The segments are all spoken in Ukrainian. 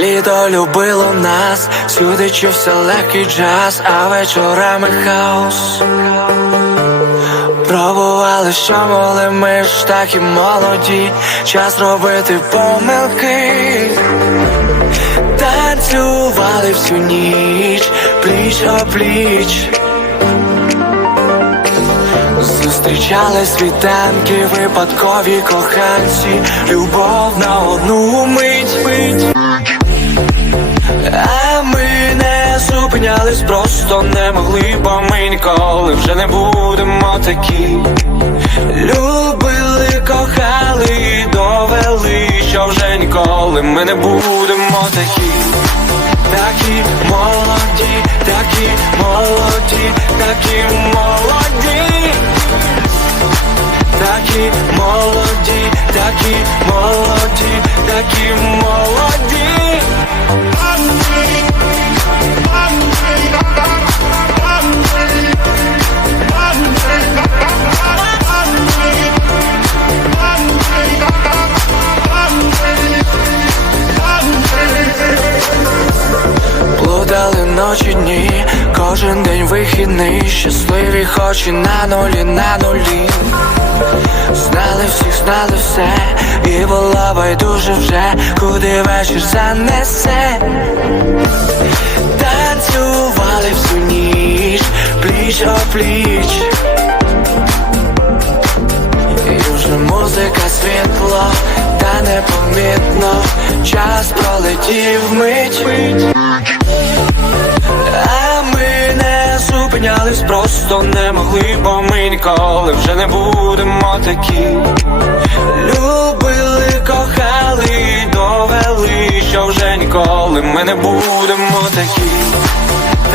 Літо любило нас, сюди чувся легкий джаз, а вечорами хаос. Пробували, що могли, ми ж так і молоді, час робити помилки. Танцювали всю ніч, пліч о пліч. Зустрічали світанки, випадкові коханці, любов на одну мить, мить. А ми не зупинялись, просто не могли, бо ми ніколи вже не будемо такі. Любили, кохали довели, що вже ніколи ми не будемо такі. Такі молоді, такі молоді, такі молоді. Молоді, такі молоді. Плутали ночі дні, кожен день вихідний, щасливі хоч і на нулі, на нулі. Знали всіх, знали все, і було байдуже вже, куди вечір занесе. Танцювали всю ніч, пліч о пліч. І вже музика світло, та непомітно, час пролетів мить. А ми не зупинялись, просто не могли, бо ми ніколи вже не будемо такі. Ніколи ми не будемо такі.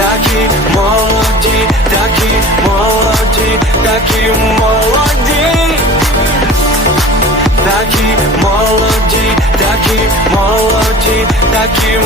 Такі молоді, такі молоді, такі молоді. Такі молоді, такі молоді, такі